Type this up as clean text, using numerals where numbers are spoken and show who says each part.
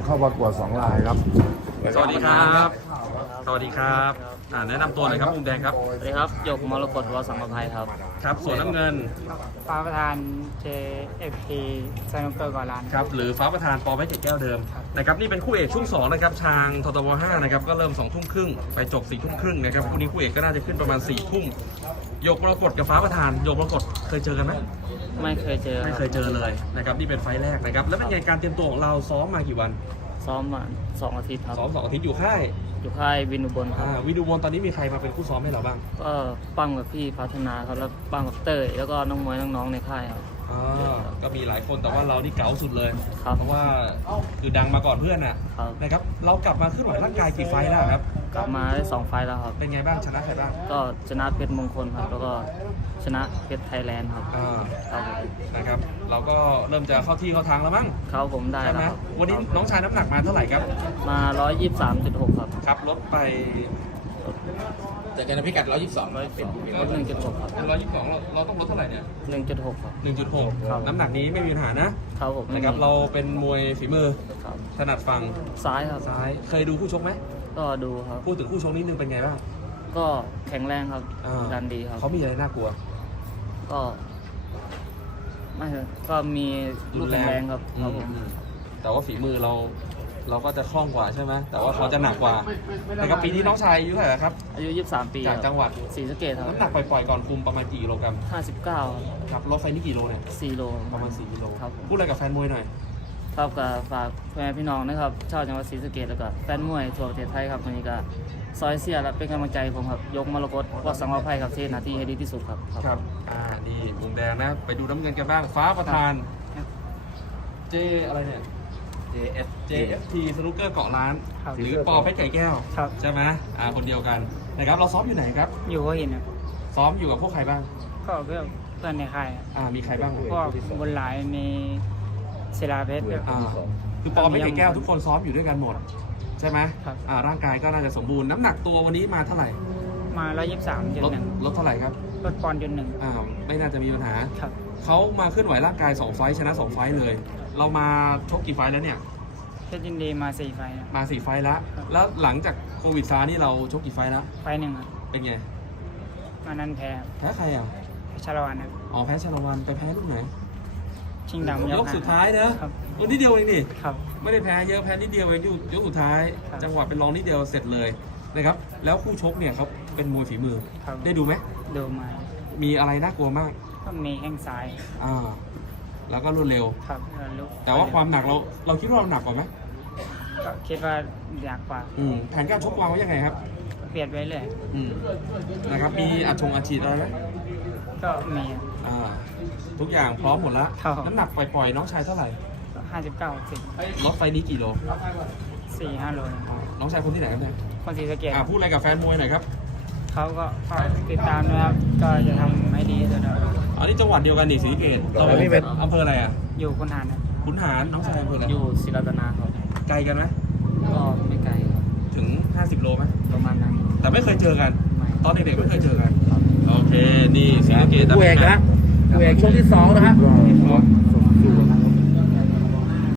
Speaker 1: เข้าประกวด2 รายครับ
Speaker 2: สวัสดีครับสวัสดีครับแนะนำตัวหน่อยครับมุมแดงครับ
Speaker 3: สวัสดีครับหยกมรกตวสังกภัยครับ
Speaker 2: ครับส่วนน้ำเงิน
Speaker 4: ฟ้าประธาน JFP ไซโนเกอร์ก่อนร้าน
Speaker 2: ครับหรือฟ้าประธานปอไม้เจ็ดแก้วเดิมนะครับนี่เป็นคู่เอกช่วง2นะครับทางททบ5นะครับก็เริ่ม2 ทุ่มครึ่งไปจบ4 ทุ่มครึ่งนะครับคู่นี้คู่เอกก็น่าจะขึ้นประมาณ4 ทุ่มหยกมรกตกับฟ้าประธานหยกมรกตเคยเจอกันไหม
Speaker 3: ไม่เคยเจอ
Speaker 2: ไม่เคยเจอเลยนะครับนี่เป็นไฟล์แรกนะครับแล้วเป็นไงการเตรียมตัวของเราซ้อมมากี่วัน
Speaker 3: ซ้อมมา2 อาทิตย์ครับ
Speaker 2: ซ้อม2 อาทิตย์อยู่ค่าย
Speaker 3: อยู่ค่ายวินอุบลครับ
Speaker 2: วิดูบอลตอนนี้มีใครมาเป็นคู่ซ้อมให้เราบ้าง
Speaker 3: ก็ปั้มกับพี่พัฒนาครับแล้วปั้มกับเต้ยแล้วก็น้องมวยน้องๆในค่ายครับ
Speaker 2: ก็มีหลายคนแต่ว่าเรานี่เก๋าสุดเลย
Speaker 3: ครับ
Speaker 2: เพราะว่าคือดังมาก่อนเพื่อนนะครับ นะครับเรากลับมาเคลื่อนไหวร่างกายกี่ไฟล์แล้วครับ
Speaker 3: กลับมาได้2 ไฟล์แล้วครับ
Speaker 2: เป็นไงบ้างชนะใครบ้าง
Speaker 3: ก็ชนะเพชรมงคลครับแล้วก็ชนะเพชรไทยแลนด์ครับ ครับผม
Speaker 2: นะครับเราก็เริ่มจะเข้าที่เข้าทางแล้วมั้ง
Speaker 3: เขาผมได้
Speaker 2: ใช่
Speaker 3: แล้
Speaker 2: ไหม
Speaker 3: วครับ
Speaker 2: วันนี้น้องชายน้ำหนักมาเท่าไหร่ครับ
Speaker 3: มา 123.6 ครับ
Speaker 2: ครับลดไป
Speaker 5: แต่แกนพิกัด122
Speaker 3: ลด 1.6 ครับ
Speaker 2: 122เราต้องลดเท่าไหร่เนี่ย
Speaker 3: 1.6 ครับ
Speaker 2: 1.6
Speaker 3: ครับ
Speaker 2: น้ำหนักนี้ไม่มีปัญหานะครับ
Speaker 3: ผม
Speaker 2: นะครับเราเป็นมวยฝีมือ
Speaker 3: ครับ
Speaker 2: ถนัดฝั่ง
Speaker 3: ซ้ายครับ
Speaker 2: ซ้ายเคยดูคู่ชกไหม
Speaker 3: ก็ดูครับ
Speaker 2: พูดถึงคู่ชกนิดนึงเป็นไงบ้าง
Speaker 3: ก็แข็งแรงครับ ดันดีครับ
Speaker 2: เขามีอะไรน่ากลัว
Speaker 3: ก็ไม่ครับก็มีลูกแข็งแรงครับครับผม
Speaker 2: แต่ว่าฝีมือเราก็จะคล่องกว่าใช่ไหมแต่ว่าเขาจะหนักกว่านะครับปีนี้น้องชายอายุเท่าไหร่ครับ
Speaker 3: อายุ 23 ปี
Speaker 2: จากจังหวัด
Speaker 3: ศรีสะเกษครับ
Speaker 2: น้ำหนักปล่อยๆก่อนคุมประมาณกี่กิโลกรัม
Speaker 3: 59
Speaker 2: ครับรถไฟนี่กี่โลเนี่ย
Speaker 3: 4 โล
Speaker 2: ประมาณ4 กิโล
Speaker 3: ครับผม
Speaker 2: พูดอะไรกับแฟนมวยหน่อย
Speaker 3: ครับกับฝากแฟนพี่น้องนะครับชาวจังหวัดศรีสะเกษแล้วก็แฟนมวยทั่วประเทศไทยครับวันนี้ก็ซอยเสียและเป็นกำลังใจให้ผมครับยกมรกตวสังกภัยครับที่หน้าที่ให้ดีที่สุดครับ
Speaker 2: ครับนี่มุมแดงนะไปดูน้ำเงินกันบ้างฟ้าประธานเจอะไรเนี่ย JFT สนุกเกอร์เกาะล้าน
Speaker 4: ครับ
Speaker 2: หรือปอเพชรไก่แก้ว
Speaker 4: ครับ
Speaker 2: ใช่ไหมคนเดียวกันนะครับเราซ้อมอยู่ไหนครับ
Speaker 4: อยู่หัวหินครับ
Speaker 2: ซ้อมอยู่กับพวกใครบ้าง
Speaker 4: ก็เพื่อนในค่ายครับ
Speaker 2: มีใครบ้าง
Speaker 4: พวกบนหลายมีศิลาเพชรครับ
Speaker 2: คือปอไม่ไก่แก้วทุกคนซ้อมอยู่ด้วยกันหมด ใช่ไหม
Speaker 4: ครับ
Speaker 2: ร่างกายก็น่าจะสมบูรณ์น้ำหนักตัววันนี้มาเท่าไหร่
Speaker 4: มา
Speaker 2: ลด
Speaker 4: 123.1
Speaker 2: ลดเท่าไหร่ครับ
Speaker 4: ลดปอนด์จุดหนึ่ง
Speaker 2: ไม่น่าจะมีปัญหา
Speaker 4: ครับ
Speaker 2: เขามาเคลื่อนไหวร่างกาย2 ไฟท์ชนะ2 ไฟท์เลย เรามาชกกี่ไฟท์แล้วเนี่ย
Speaker 4: เพชรยินดีมา4 ไฟล์ครับ
Speaker 2: มา4 ไฟท์แล้ว แล้วหลังจากโควิดซานี่เราชกกี่ไฟท์แล้ว
Speaker 4: ไฟล์หนึ่งครับ
Speaker 2: เป็นไง
Speaker 4: มานั้นแพ้ครับ
Speaker 2: แพ้ใครอ่ะ
Speaker 4: ชาละวันครับ
Speaker 2: แพ้ชาละวันไปแพ้ลูกไหน
Speaker 4: ชิงดำ
Speaker 2: ยกสุดท้ายนะครับ วันนิดเดียวเองนี่
Speaker 4: ครับ
Speaker 2: ไม่ได้แพ้เยอะแพ้นิดเดียวเองยกสุดท้าย
Speaker 4: ครับ
Speaker 2: จังหวะเป็นรองนิดเดียวเสร็จเลยนะครับแล้วคู่ชกเนี่ยเขาเป็นมวยฝีมือ
Speaker 4: ครับ
Speaker 2: ได้ดูไหม
Speaker 4: ดูมา
Speaker 2: มีอะไรน่ากลัวมาก
Speaker 4: ก็มีแข้งซ้าย
Speaker 2: แล้วก็รวดเร็ว
Speaker 4: ครับแล้วลุก
Speaker 2: แต่ว่าความหนักเราคิดว่าเราหนักกว่าไหม
Speaker 4: ก็คิดว่าอยากกว่า
Speaker 2: แผนการชกวางไว้ยังไงครับ
Speaker 4: เปลี่ยนไปเลย
Speaker 2: นะครับมีอัดฉีดอะไรไหม
Speaker 4: ก็มี
Speaker 2: ทุกอย่างพร้อมหมดแล้ว
Speaker 4: ครับ
Speaker 2: น้ำหนักปล่อยๆน้องชายเท่าไหร่
Speaker 4: 59
Speaker 2: รถไฟนี้กี่โล
Speaker 4: 10 4-5 โล
Speaker 2: น้องชายคนที่ไหนครับเนี่ย
Speaker 4: คนศรีสะเกษ
Speaker 2: พูดอะไรกับแฟนมวยหน่อยครับ
Speaker 4: เขาก็ฝากติดตามนะครับ ก็จะทำให้ดีที่สุดครับ
Speaker 2: อันนี้จังหวัดเดียวกันนี่ศรีสะเกษเราเป็นอำเภออะไรอ่ะ
Speaker 4: อยู่คนหานครับ
Speaker 2: ขุนหารน้องชายอำเภออะไร
Speaker 3: อยู่ศิรัตนาครับ
Speaker 2: ไกลกันไหม
Speaker 3: ก็ไม่ไกลครับ
Speaker 2: ถึง 50 โลไหม
Speaker 3: ประมาณนั้น
Speaker 2: แต่ไม่เคยเจอกัน
Speaker 3: ไม่
Speaker 2: ตอนเด็กๆไม่เคยเจอกันโอเคนี่ศรีสะเกษ
Speaker 5: คู่เอกนะคู่เอกช่วงที่2นะฮะ